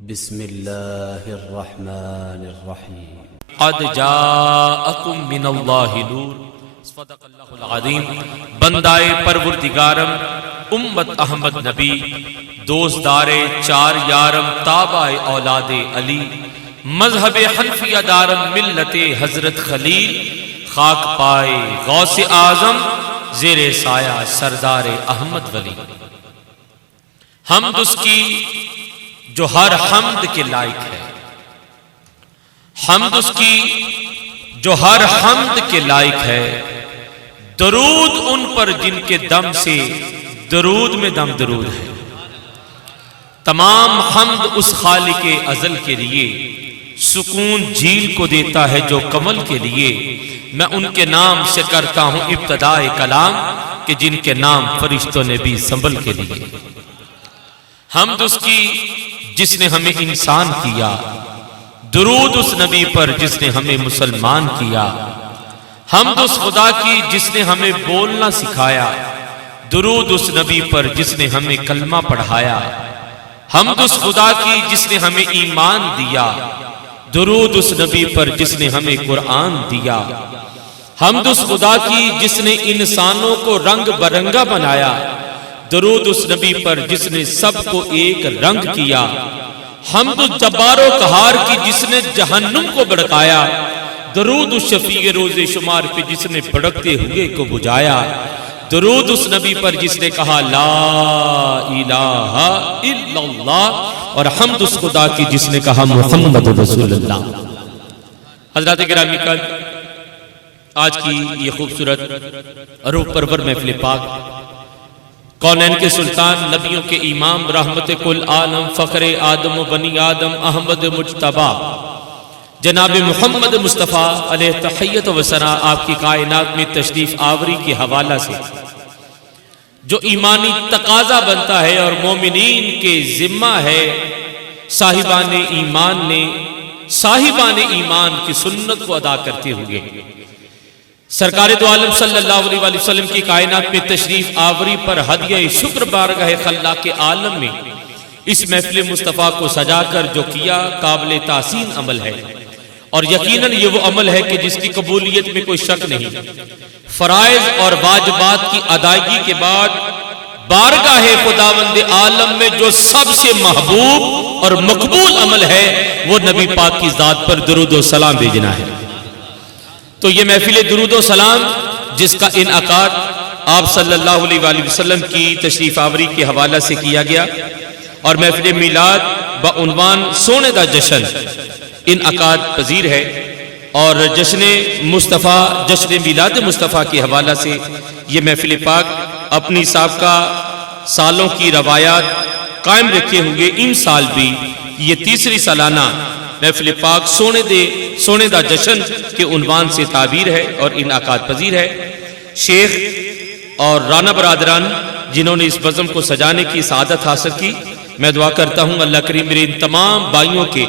بسم اللہ الرحمن الرحیم قد جاءکم من اللہ نور صدق اللہ العظیم۔ بندائے پروردگارم امت احمد نبی دوستدار چار یارم تابع اولاد علی مذہب حنفیہ دارم ملت حضرت خلیل خاک پائے غوث اعظم زیر سایہ سردار احمد ولی۔ حمد اس کی جو ہر حمد کے لائق ہے، حمد اس کی جو ہر حمد کے لائق ہے، درود ان پر جن کے دم سے درود میں دم درود ہے۔ تمام حمد اس خالق ازل کے لیے، سکون جھیل کو دیتا ہے جو کمل کے لیے۔ میں ان کے نام سے کرتا ہوں ابتدائے کلام کہ جن کے نام فرشتوں نے بھی سنبھل کے لیے۔ حمد اس کی جس نے ہمیں انسان کیا، درود اس نبی پر جس نے ہمیں مسلمان کیا۔ حمد اس خدا کی جس نے ہمیں بولنا سکھایا، درود اس نبی پر جس نے ہمیں کلمہ پڑھایا۔ حمد اس خدا کی جس نے ہمیں ایمان دیا، درود اس نبی پر جس نے ہمیں قرآن دیا۔ حمد اس خدا کی جس نے انسانوں کو رنگ برنگا بنایا، درود اس نبی پر جس نے سب کو ایک رنگ کیا۔ حمد اس جبار و قہار کی جس نے جہنم کو بھڑکایا، درود اس شفیع روز شمار پہ جس نے بھڑکتے ہوئے کو بجھایا۔ درود اس نبی پر جس نے کہا لا الہ الا اللہ، اور حمد اس خدا کی جس نے کہا محمد رسول اللہ۔ حضرات گرامی، کل آج کی یہ خوبصورت روح پرور محفل پاک، کونین کے سلطان، نبیوں کے امام، رحمت کل عالم، فخر آدم و بنی آدم، احمد مجتبی جناب محمد مصطفیٰ علیہ تحیت و ثنا، آپ کی کائنات میں تشریف آوری کے حوالہ سے جو ایمانی تقاضا بنتا ہے اور مومنین کے ذمہ ہے، صاحبان ایمان نے صاحبان ایمان کی سنت کو ادا کرتے ہوئے سرکار دو عالم صلی اللہ علیہ وآلہ وسلم کی کائنات میں تشریف آوری پر ہدیہ شکر بارگاہ خلاق عالم میں اس محفل مصطفیٰ کو سجا کر جو کیا، قابل تحسین عمل ہے، اور یقیناً یہ وہ عمل ہے کہ جس کی قبولیت میں کوئی شک نہیں۔ فرائض اور واجبات کی ادائیگی کے بعد بارگاہ خداوند عالم میں جو سب سے محبوب اور مقبول عمل ہے، وہ نبی پاک کی ذات پر درود و سلام بھیجنا ہے۔ تو یہ محفل درود و سلام جس کا انعقاد آپ صلی اللہ علیہ وآلہ وسلم کی تشریف آوری کے حوالہ سے کیا گیا، اور محفل میلاد بعنوان سونے دا جشن انعقاد پذیر ہے، اور جشن مصطفیٰ، جشن میلاد مصطفیٰ کے حوالہ سے یہ محفل پاک اپنی سابقہ سالوں کی روایات قائم رکھے ہوئے ان سال بھی یہ تیسری سالانہ محفل پاک سونے دا جشن کے عنوان سے تعبیر ہے اور انعقاد پذیر ہے۔ شیخ اور رانا برادران جنہوں نے اس بزم کو سجانے کی سعادت حاصل کی، میں دعا کرتا ہوں اللہ کریم میرے ان تمام بھائیوں کے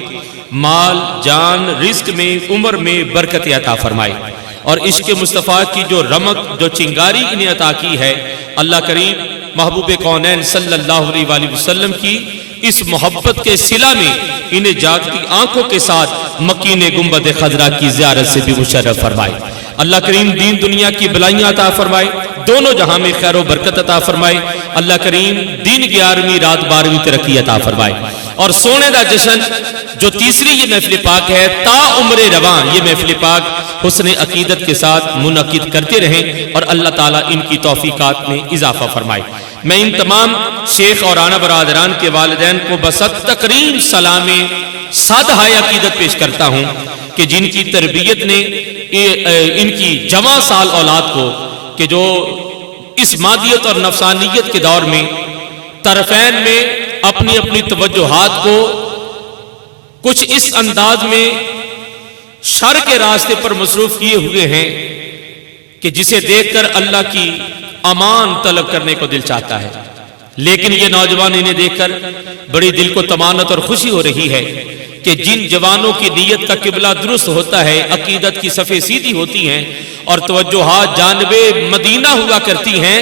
مال، جان، رزق میں، عمر میں برکت عطا فرمائے، اور عشق مصطفیٰ کی جو رمق، جو چنگاری انہیں عطا کی ہے، اللہ کریم محبوب کونین صلی اللہ علیہ وآلہ وسلم کی اس محبت کے صلہ میں انہیں جاگتی آنکھوں کے ساتھ مکین گنبد خضرا کی زیارت سے بھی مشرف فرمائے۔ اللہ کریم دین دنیا کی بلائیاں عطا فرمائے، دونوں جہاں میں خیر و برکت عطا فرمائے۔ اللہ کریم دین 11ویں رات 12ویں ترقی عطا فرمائے، اور سونے دا جشن جو تیسری یہ محفل پاک ہے، تا عمر رواں یہ محفل پاک حسن عقیدت کے ساتھ منعقد کرتے رہیں، اور اللہ تعالیٰ ان کی توفیقات میں اضافہ فرمائے۔ میں ان تمام شیخ اور رانا برادران کے والدین کو بسط تقریم سلام سادہ عقیدت پیش کرتا ہوں کہ جن کی تربیت نے ان کی جوان سال اولاد کو، کہ جو اس مادیت اور نفسانیت کے دور میں طرفین میں اپنی اپنی توجہات کو کچھ اس انداز میں شر کے راستے پر مصروف کیے ہوئے ہیں کہ جسے دیکھ کر اللہ کی امان طلب کرنے کو دل چاہتا ہے، لیکن یہ نوجوان انہیں دیکھ کر بڑی دل کو طمانت اور خوشی ہو رہی ہے کہ جن جوانوں کی نیت کا قبلہ درست ہوتا ہے، عقیدت کی صفیں سیدھی ہوتی ہیں اور توجہات جانب مدینہ ہوا کرتی ہیں،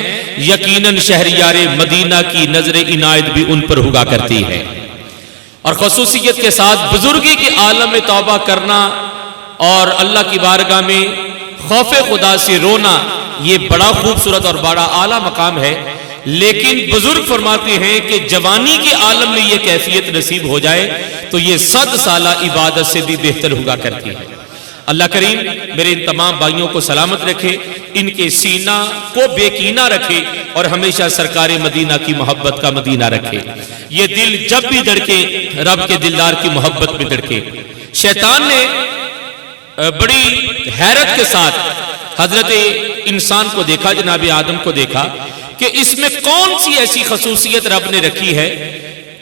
یقیناً شہریار مدینہ کی نظر عنایت بھی ان پر ہوا کرتی ہے۔ اور خصوصیت کے ساتھ بزرگی کے عالم میں توبہ کرنا اور اللہ کی بارگاہ میں خوف خدا سے رونا، یہ بڑا خوبصورت اور بڑا اعلیٰ مقام ہے. لیکن بزرگ فرماتے ہیں کہ جوانی کے عالم میں یہ کیفیت نصیب ہو جائے تو یہ 100 سالہ عبادت سے بھی بہتر ہوا کرتی ہے. اللہ کریم میرے ان تمام بھائیوں کو سلامت رکھے، ان کے سینہ کو بے کینہ رکھے اور ہمیشہ سرکار مدینہ کی محبت کا مدینہ رکھے. یہ دل جب بھی دھڑکے رب کے دلدار کی محبت میں دھڑکے. شیطان نے بڑی حیرت کے ساتھ حضرت انسان کو دیکھا، جناب آدم کو دیکھا کہ اس میں کون سی ایسی خصوصیت رب نے رکھی ہے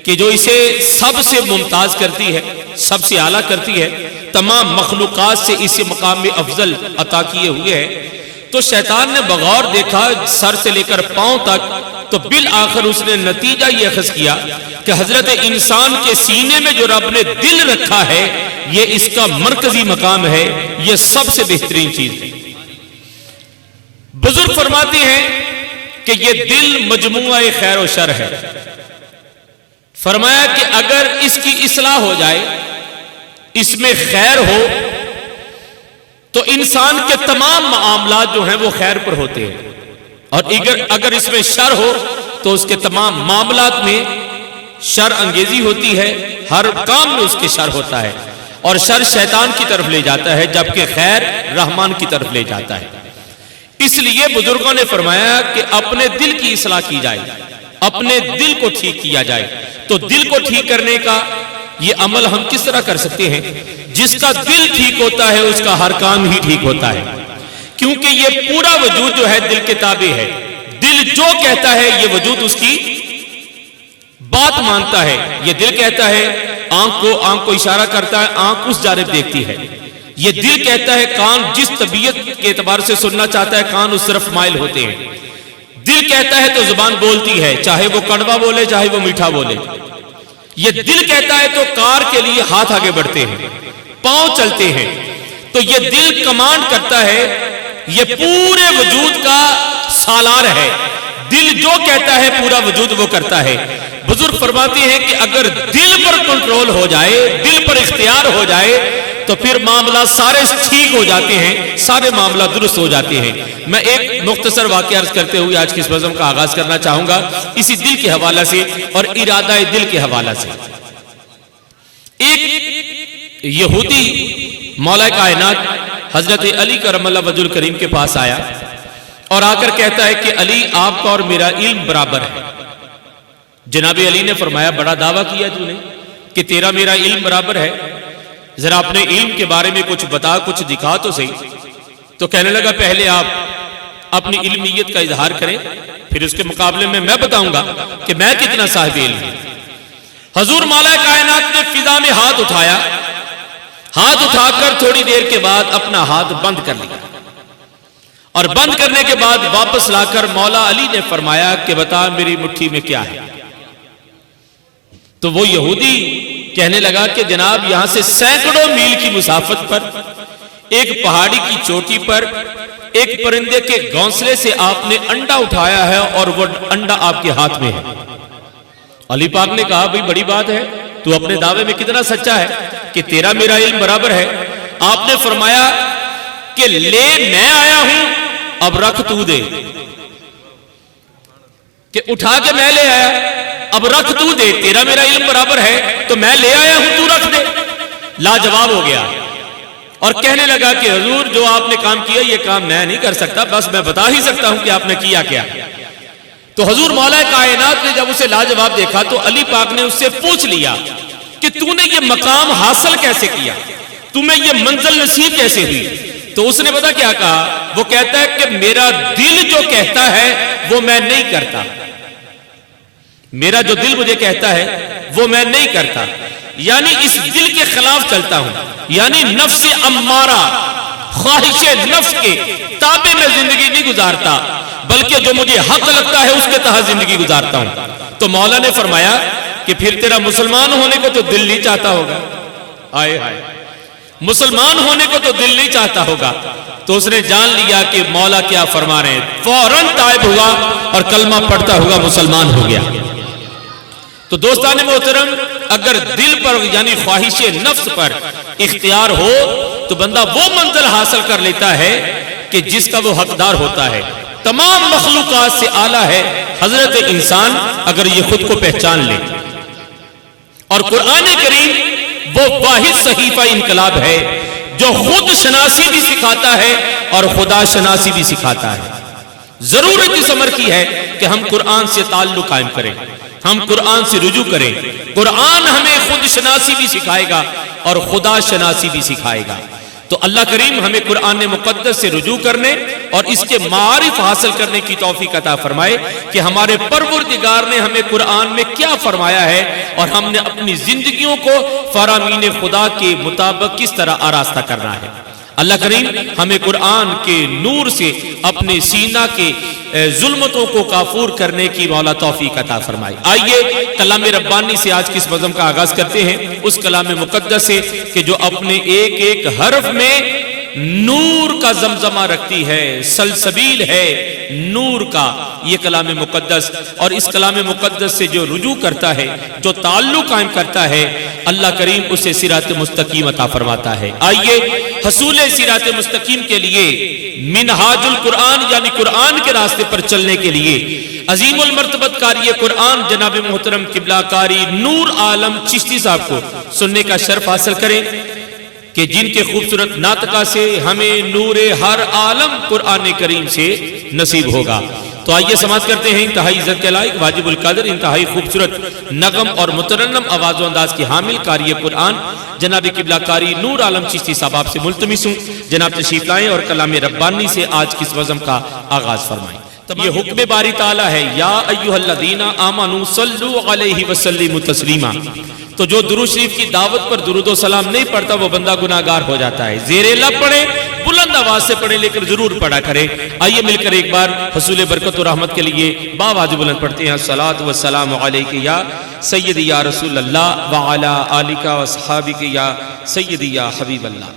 کہ جو اسے سب سے ممتاز کرتی ہے، سب سے اعلیٰ کرتی ہے، تمام مخلوقات سے اسے مقام میں افضل عطا کیے ہوئے ہیں. تو شیطان نے بغور دیکھا سر سے لے کر پاؤں تک، تو بالآخر اس نے نتیجہ یہ اخذ کیا کہ حضرت انسان کے سینے میں جو رب نے دل رکھا ہے یہ اس کا مرکزی مقام ہے، یہ سب سے بہترین چیز ہے. بزرگ فرماتے ہیں کہ یہ دل مجموعہ خیر و شر ہے. فرمایا کہ اگر اس کی اصلاح ہو جائے، اس میں خیر ہو تو انسان کے تمام معاملات جو ہیں وہ خیر پر ہوتے ہیں، اور اگر اس میں شر ہو تو اس کے تمام معاملات میں شر انگیزی ہوتی ہے، ہر کام میں اس کے شر ہوتا ہے، اور شر شیطان کی طرف لے جاتا ہے جبکہ خیر رحمان کی طرف لے جاتا ہے. اس لیے بزرگوں نے فرمایا کہ اپنے دل کی اصلاح کی جائے، اپنے دل کو ٹھیک کیا جائے. تو دل کو ٹھیک کرنے کا یہ عمل ہم کس طرح کر سکتے ہیں؟ جس کا دل ٹھیک ہوتا ہے اس کا ہر کام ہی ٹھیک ہوتا ہے، کیونکہ یہ پورا وجود جو ہے دل کے تابع ہے. دل جو کہتا ہے یہ وجود اس کی بات مانتا ہے. یہ دل کہتا ہے، آنکھ کو اشارہ کرتا ہے، آنکھ اس جانب دیکھتی ہے. یہ دل کہتا ہے، کان جس طبیعت کے اعتبار سے سننا چاہتا ہے کان اس طرف مائل ہوتے ہیں. دل کہتا ہے تو زبان بولتی ہے، چاہے وہ کڑوا بولے چاہے وہ میٹھا بولے. یہ دل کہتا ہے تو کار کے لیے ہاتھ آگے بڑھتے ہیں، پاؤں چلتے ہیں. تو یہ دل کمانڈ کرتا ہے، یہ پورے وجود کا سالار ہے. دل جو کہتا ہے پورا وجود وہ کرتا ہے. بزرگ فرماتے ہیں کہ اگر دل پر کنٹرول ہو جائے، دل پر اختیار ہو جائے تو پھر معاملات سارے ٹھیک ہو جاتے ہیں، سارے معاملات درست ہو جاتے ہیں. میں ایک مختصر واقعہ عرض کرتے ہوئے آج کی اس بزم کا آغاز کرنا چاہوں گا اسی دل کے حوالہ سے اور ارادہ دل کے حوالہ سے. ایک یہودی مولا کائنات حضرت علی کرم اللہ وجہ الکریم کے پاس آیا اور آ کر کہتا ہے کہ علی آپ کا اور میرا علم برابر ہے. جناب علی نے فرمایا بڑا دعویٰ کیا تو نے کہ تیرا میرا علم برابر ہے، ذرا اپنے علم کے بارے میں کچھ بتا، کچھ دکھا تو صحیح. تو کہنے لگا پہلے آپ اپنی علمیت کا اظہار کریں، پھر اس کے مقابلے میں بتاؤں گا کہ میں کتنا صاحب علم ہوں. حضور مولا کائنات نے فضا میں ہاتھ اٹھایا، ہاتھ اٹھا کر تھوڑی دیر کے بعد اپنا ہاتھ بند کر لیا، اور بند کرنے کے بعد واپس لا کر مولا علی نے فرمایا کہ بتا میری مٹھی میں کیا ہے. تو وہ یہودی کہنے لگا کہ جناب یہاں سے سینکڑوں میل کی مسافت پر ایک پہاڑی کی چوٹی پر ایک پرندے کے گھونسلے سے آپ نے انڈا اٹھایا ہے اور وہ انڈا آپ کے ہاتھ میں ہے. علی پاک نے کہا بھئی بڑی بات ہے، تو اپنے دعوے میں کتنا سچا ہے کہ تیرا میرا علم برابر ہے. آپ نے فرمایا کہ لے میں آیا ہوں اب رکھ تو دے، کہ اٹھا کے میں لے آیا اب رکھ تو دے. تیرا میرا علم برابر ہے تو میں لے آیا ہوں تو رکھ دے. لاجواب ہو گیا اور کہنے لگا کہ حضور جو آپ نے کام کیا یہ کام میں نہیں کر سکتا، بس میں بتا ہی سکتا ہوں کہ آپ نے کیا کیا. تو حضور مولا کائنات نے جب اسے لاجواب دیکھا تو علی پاک نے اس سے پوچھ لیا کہ تو نے یہ مقام حاصل کیسے کیا، تمہیں یہ منزل نصیب کیسے ہوئی. تو اس نے پتا کیا کہا، وہ کہتا ہے کہ میرا دل جو کہتا ہے وہ میں نہیں کرتا، میرا جو دل مجھے کہتا ہے وہ میں نہیں کرتا، یعنی اس دل کے خلاف چلتا ہوں، یعنی نفس امارہ خواہش نفس کے تابع میں زندگی نہیں گزارتا، بلکہ جو مجھے حق لگتا ہے اس کے تحت زندگی گزارتا ہوں. تو مولا نے فرمایا کہ پھر تیرا مسلمان ہونے کو تو دل نہیں چاہتا ہوگا. آئے ہائے، مسلمان ہونے کو تو دل نہیں چاہتا ہوگا. تو اس نے جان لیا کہ مولا کیا فرما رہے ہیں، فوراً تائب ہوا اور کلمہ پڑھتا ہوا مسلمان ہو گیا. تو دوستان محترم، اگر دل پر یعنی خواہش نفس پر اختیار ہو تو بندہ وہ منزل حاصل کر لیتا ہے کہ جس کا وہ حقدار ہوتا ہے. تمام مخلوقات سے اعلیٰ ہے حضرت انسان اگر یہ خود کو پہچان لے. اور قرآن کریم وہ واحد صحیفہ انقلاب ہے جو خود شناسی بھی سکھاتا ہے اور خدا شناسی بھی سکھاتا ہے. ضرورت اس امر کی ہے کہ ہم قرآن سے تعلق قائم کریں، ہم قرآن سے رجوع کریں. قرآن ہمیں خود شناسی بھی سکھائے گا اور خدا شناسی بھی سکھائے گا. تو اللہ کریم ہمیں قرآن مقدس سے رجوع کرنے اور اس کے معارف حاصل کرنے کی توفیق عطا فرمائے کہ ہمارے پروردگار نے ہمیں قرآن میں کیا فرمایا ہے اور ہم نے اپنی زندگیوں کو فرامین خدا کے مطابق کس طرح آراستہ کرنا ہے. اللہ کریم ہمیں قرآن کے نور سے اپنے سینہ کے ظلمتوں کو کافور کرنے کی مولا توفیق عطا فرمائے. آئیے کلام ربانی سے آج کس بزم کا آغاز کرتے ہیں، اس کلام مقدس سے کہ جو اپنے ایک ایک حرف میں نور کا زمزمہ رکھتی ہے، سلسبیل ہے نور کا یہ کلام مقدس. اور اس کلام مقدس سے جو رجوع کرتا ہے، جو تعلق قائم کرتا ہے، اللہ کریم اسے صراط مستقیم عطا فرماتا ہے. آئیے حصول صراط مستقیم کے لیے منہاج القرآن یعنی قرآن کے راستے پر چلنے کے لیے عظیم المرتبت قاری قرآن جناب محترم قبلہ قاری نور عالم چشتی صاحب کو سننے کا شرف حاصل کریں کہ جن کے خوبصورت ناطقہ سے ہمیں نور ہر عالم قرآن کریم سے نصیب ہوگا. تو آئیے سماعت کرتے ہیں انتہائی عزت کے لائق واجب القدر انتہائی خوبصورت نغم اور مترنم آواز و انداز کی حامل قاری قرآن جناب قبلہ قاری نور عالم چشتی صاحب آپ سے ملتمس ہوں جناب تشریف لائیں اور کلام ربانی سے آج کس وزم کا آغاز فرمائیں. یہ حکم باری تعالیٰ ہے یا ایھا الذین آمنوا صلوا علیہ وسلموا تسلیما. تو جو درود شریف کی دعوت پر درود و سلام نہیں پڑھتا وہ بندہ گناہگار ہو جاتا ہے. زیر لب پڑھے، بلند آواز سے پڑھے، لیکن ضرور پڑھا کرے. آئیے مل کر ایک بار حصول برکت و رحمت کے لیے باواز بلند پڑھتے ہیں الصلاۃ والسلام علیک یا سیدی یا رسول اللہ وعلی آلک و اصحابک یا سیدی یا حبیب اللہ.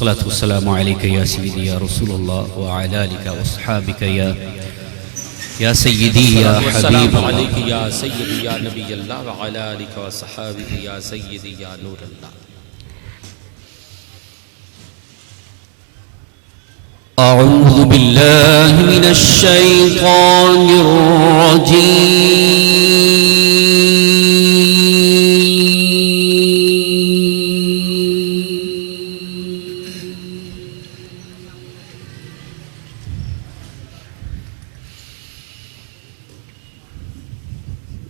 الصلاة والسلام عليك يا سيدي يا رسول الله وعلى آلك وأصحابك يا سيدي يا حبيب السلام الله. عليك يا سيدي يا نبي الله وعلى آلك وصحابك يا سيدي يا نور الله. أعوذ بالله من الشيطان الرجيم.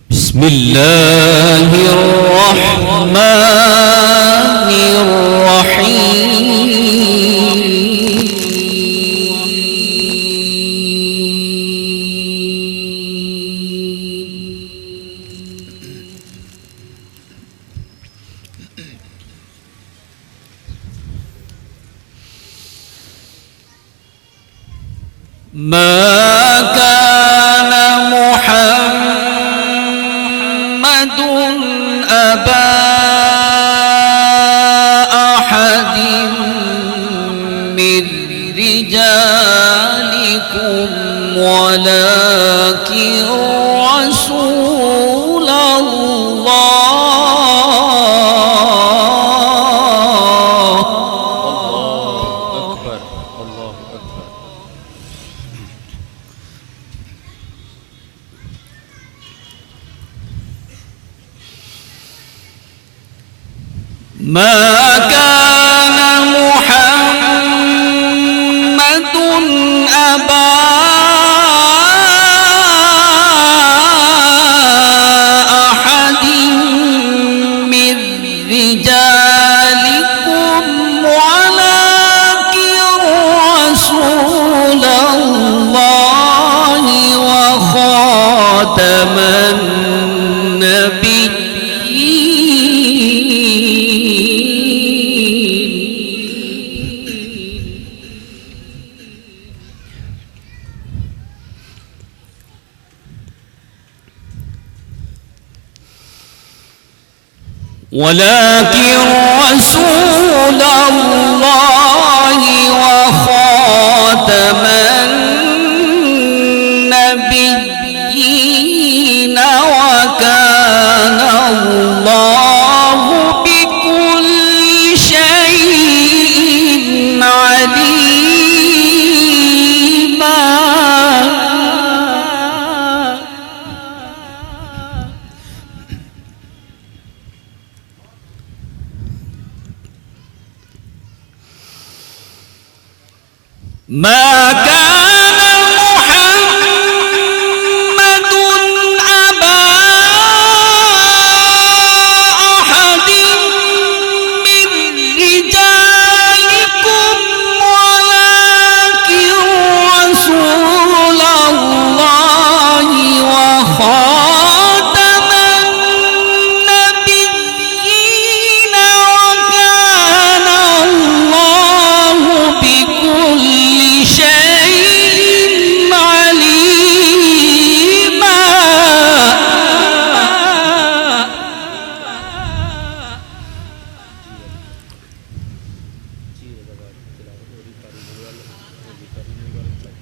بسم الله الرحمن الرحيم. ما كان محمد أبا أحد من رجالكم ولكن رسول الله. أكبر الله أكبر. ما كان محمد أبا أحد من رجالكم ولكن رسول الله وخاتم ولكن رسول الله وخاتم النبيين وكان الله بكل شيء عليما. ما كان محمد أبا أحد من رجالكم ولكن رسول الله وخاتم النبيين وكان الله بكل شيء عليما.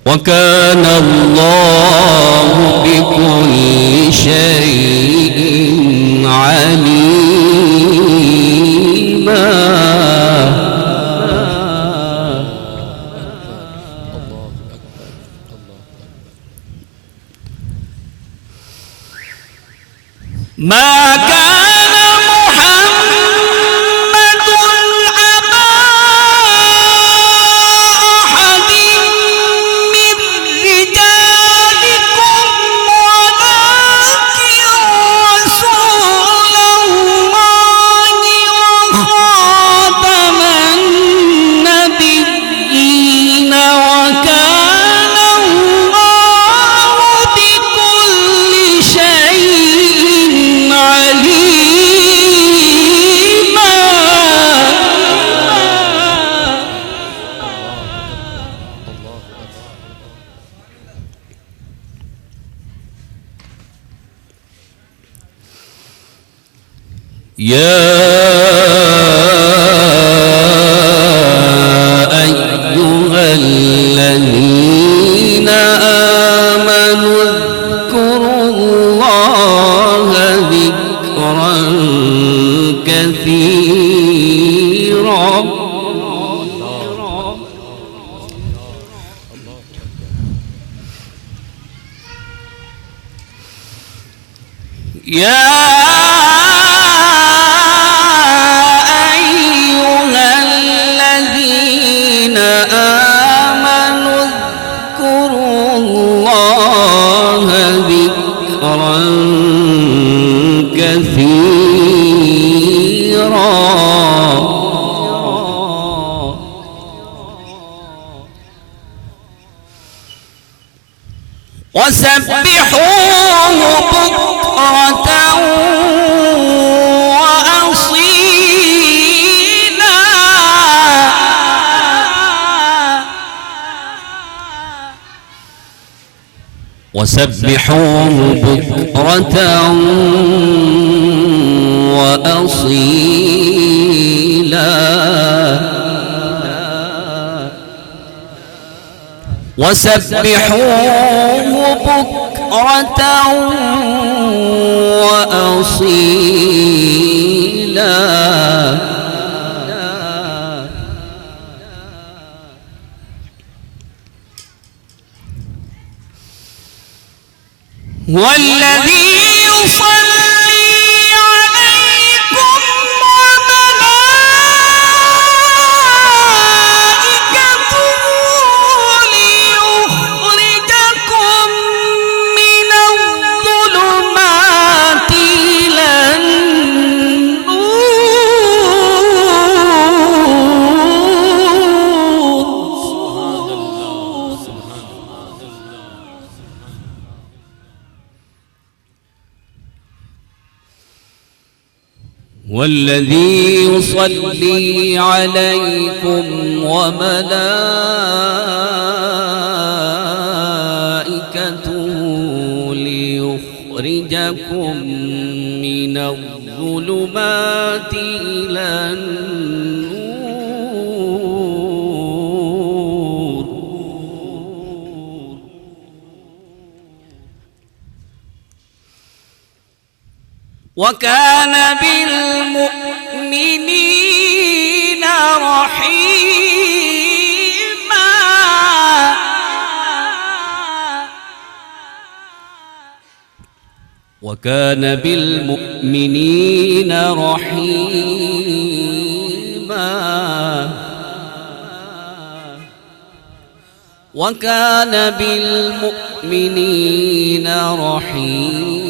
وكان الله بكل شيء عليما. ما كان محمد أبا أحد من رجالكم ولكن رسول الله وخاتم النبيين وكان الله بكل شيء عليما. يا أيها الذين آمنوا اذكروا الله ذكرا كثيرا. يا أيها الذين آمنوا اذكروا الله ذكرا كثيرا. وسبحوه بكرة وأصيلا. وسبحوه بكرة وأصيلا. وسبحوه بكرة وأصيلا. والذي يصلي عليكم وملائكته ليخرجكم من الظلمات إلى والذي يصلي عليكم وملائكته ليخرجكم من الظلمات الظلمات إلى النور وكان بالمؤمنين رحيما وكان بالمؤمنين رحيما وكان بالمؤمنين رحيما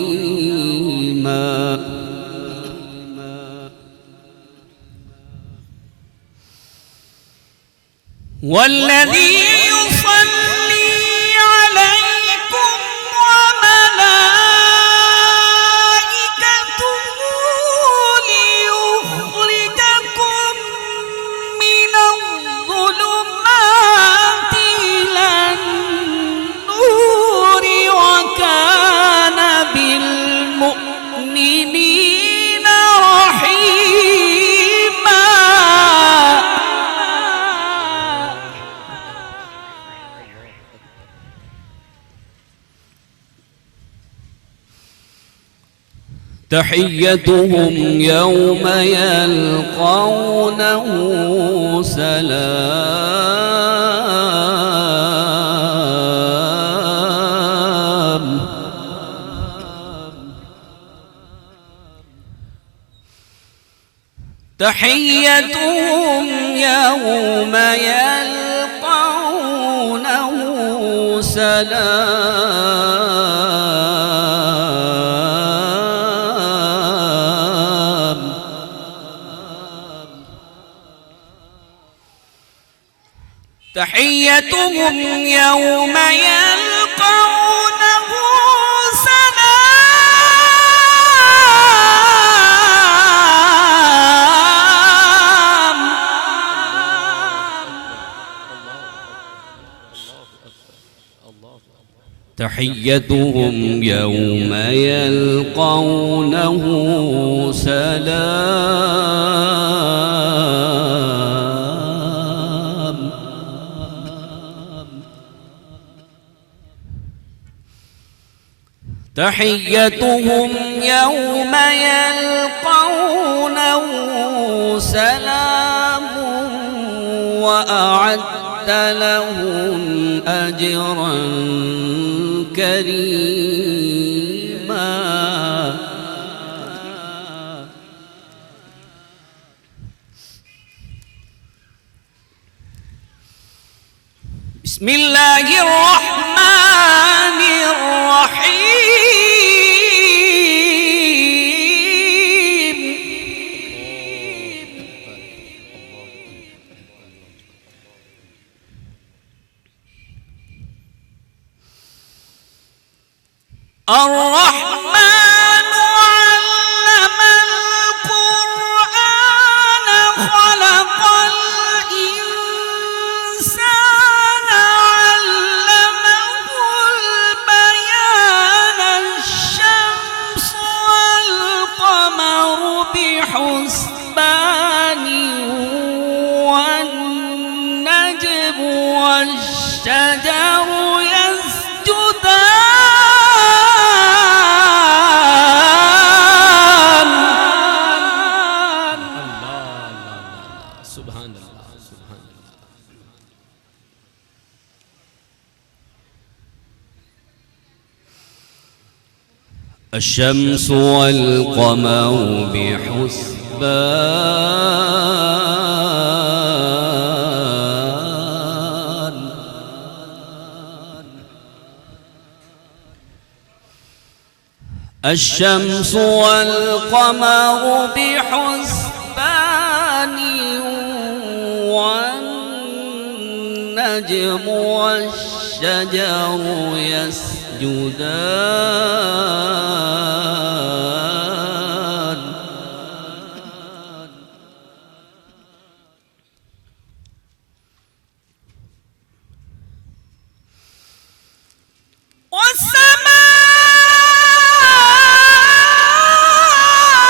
والذي يصلي عليكم وملائكته ليخرجكم من الظلمات إلى النور وكان بالمؤمنين رحيما تحيتهم يوم يلقونه سلام تحيتهم يوم يلقونه سلام تحيتهم يوم يلقونه سلام تحيتهم يوم يلقونه سلام تحيتهم يوم يلقونه سلام وأعد لهم أجرا كريما بسم الله الرحمن الرحيم الرحمن علم القرآن خلق الإنسان علمه البيان الشمس والقمر بحسبان والنجم والشجر الشمس والقمر بحسبان الشمس والقمر بحسبان والنجم والشجر يسجدان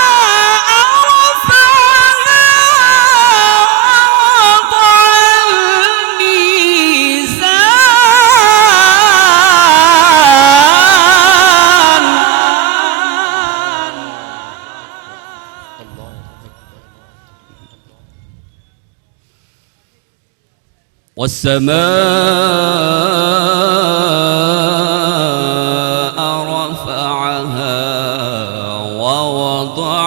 والسماء والسماء رفعها ووضع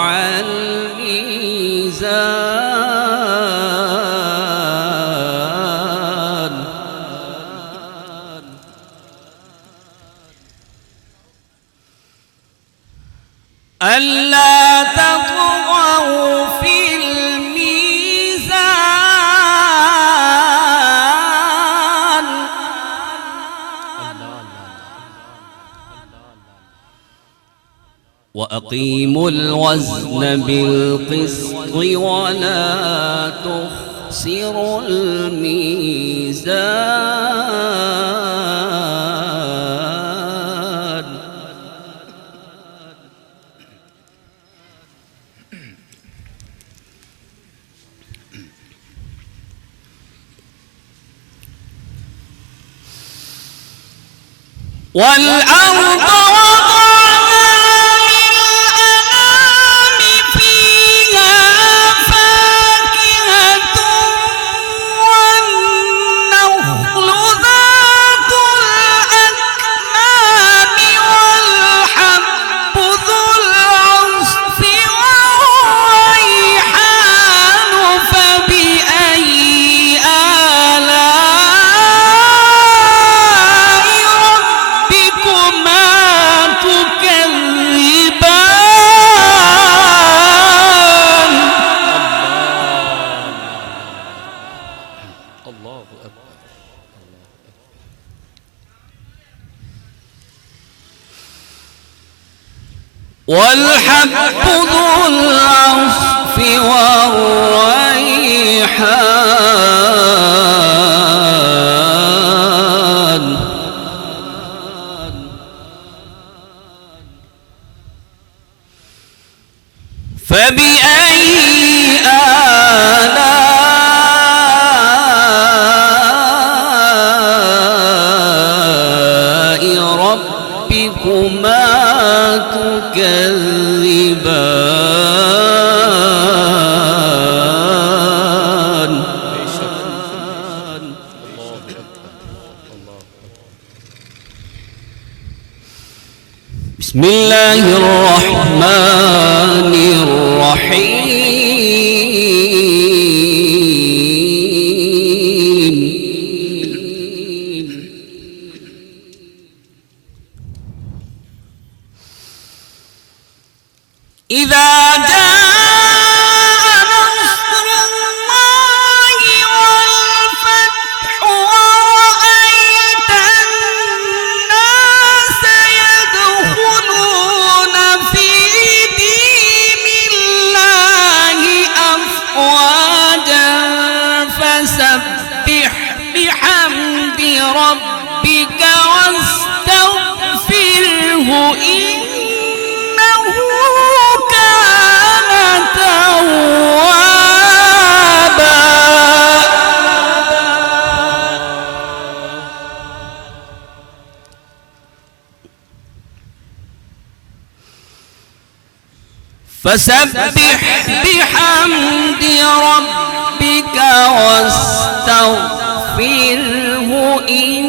الميزان ألا تطغوا في الميزان وأقيموا الوزن بالقسط ولا تخسروا الميزان والأرض وضعها للأنام فيها فاكهة والنخل ذات الأكمام والحب ذو العصف والريحان فبأي آلاء ربكما تكذبان الله أكبر. والحب ذو العصف والريحان فبأي آلاء ربكما تكذبان بسم الله الرحمن الرحيم إذا جاء نصر الله والفتح ورأيت الناس يدخلون في دين الله أفواجا فسبح بحمد ربك واستغفره إنه كان توابا فسبح بحمد ربك واستغفره إنه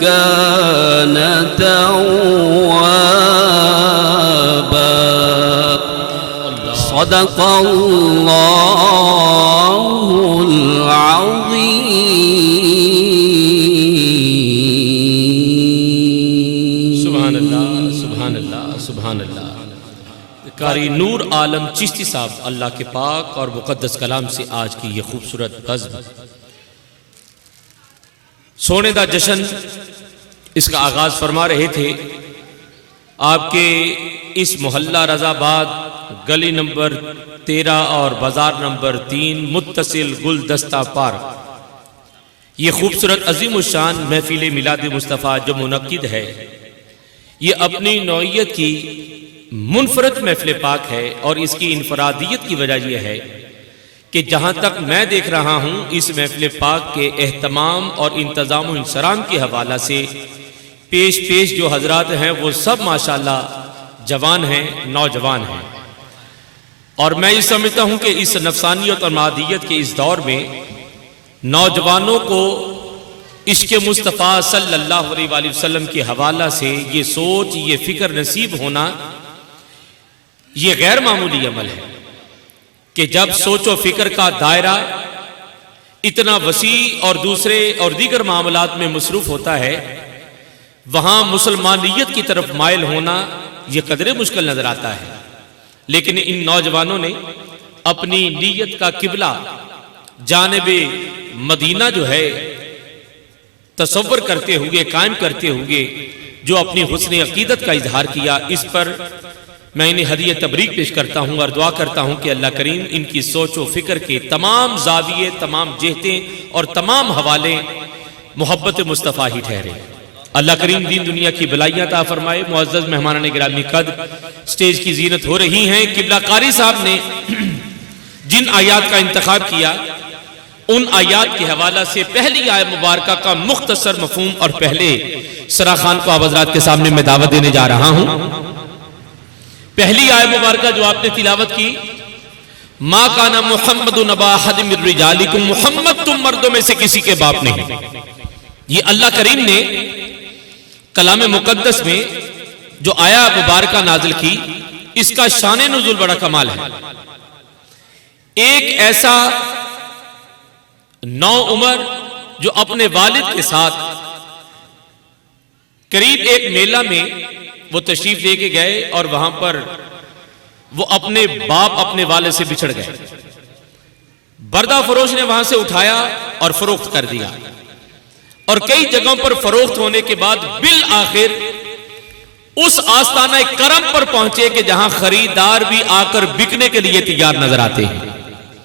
كان توابا صدق الله العظيم سبحان اللہ سبحان اللہ سبحان اللہ. قاری نور عالم چشتی صاحب اللہ کے پاک اور مقدس کلام سے آج کی یہ خوبصورت غزل سونے دا جشن اس کا آغاز فرما رہے تھے. آپ کے اس محلہ رضا آباد گلی نمبر 13 اور بازار نمبر 3 متصل گلدستہ پارک یہ خوبصورت عظیم الشان محفل میلاد مصطفیٰ جو منعقد ہے یہ اپنی نوعیت کی منفرد محفل پاک ہے اور اس کی انفرادیت کی وجہ یہ ہے کہ جہاں تک میں دیکھ رہا ہوں اس محفل پاک کے اہتمام اور انتظام و انصرام کے حوالہ سے پیش جو حضرات ہیں وہ سب ماشاءاللہ جوان ہیں، نوجوان ہیں. اور میں یہ سمجھتا ہوں کہ اس نفسانیت اور مادیت کے اس دور میں نوجوانوں کو عشق مصطفیٰ صلی اللہ علیہ وآلہ وسلم کے حوالہ سے یہ سوچ، یہ فکر نصیب ہونا، یہ غیر معمولی عمل ہے کہ جب سوچ و فکر کا دائرہ اتنا وسیع اور دوسرے اور دیگر معاملات میں مصروف ہوتا ہے، وہاں مسلمانیت کی طرف مائل ہونا یہ قدرے مشکل نظر آتا ہے۔ لیکن ان نوجوانوں نے اپنی نیت کا قبلہ جانب مدینہ جو ہے تصور کرتے ہوئے، قائم کرتے ہوئے جو اپنی حسن عقیدت کا اظہار کیا، اس پر میں انہیں ہدیہ تبریک پیش کرتا ہوں اور دعا کرتا ہوں کہ اللہ کریم ان کی سوچ و فکر کے تمام زاویے، تمام جہتیں اور تمام حوالے محبت مصطفیٰ ہی ٹھہرے۔ اللہ کریم دین دنیا کی بلائیاں عطا فرمائے۔ معزز مہمانان گرامی قدر، سٹیج کی زینت ہو رہی ہیں۔ قبلہ قاری صاحب نے جن آیات کا انتخاب کیا، ان آیات کے حوالہ سے پہلی آیت مبارکہ کا مختصر مفہوم اور پہلے سرا خان کو آپ حضرات کے سامنے میں دعوت دینے جا رہا ہوں۔ پہلی آیت مبارکہ جو آپ نے تلاوت کی، ما کان محمد نبا احد من رجالکم، محمد تم مردوں میں سے کسی کے باپ نہیں۔ یہ اللہ کریم نے کلام مقدس میں جو آیت مبارکہ نازل کی، اس کا شان نزول بڑا کمال ہے۔ ایک ایسا نو عمر جو اپنے والد کے ساتھ قریب ایک میلہ میں وہ تشریف لے کے گئے اور وہاں پر وہ اپنے باپ، اپنے والد سے بچھڑ گئے۔ بردہ فروش نے وہاں سے اٹھایا اور فروخت کر دیا، اور کئی جگہوں پر فروخت ہونے کے بعد بالآخر اس آستانہ کرم پر پہنچے کہ جہاں خریدار بھی آ کر بکنے کے لیے تیار نظر آتے ہیں۔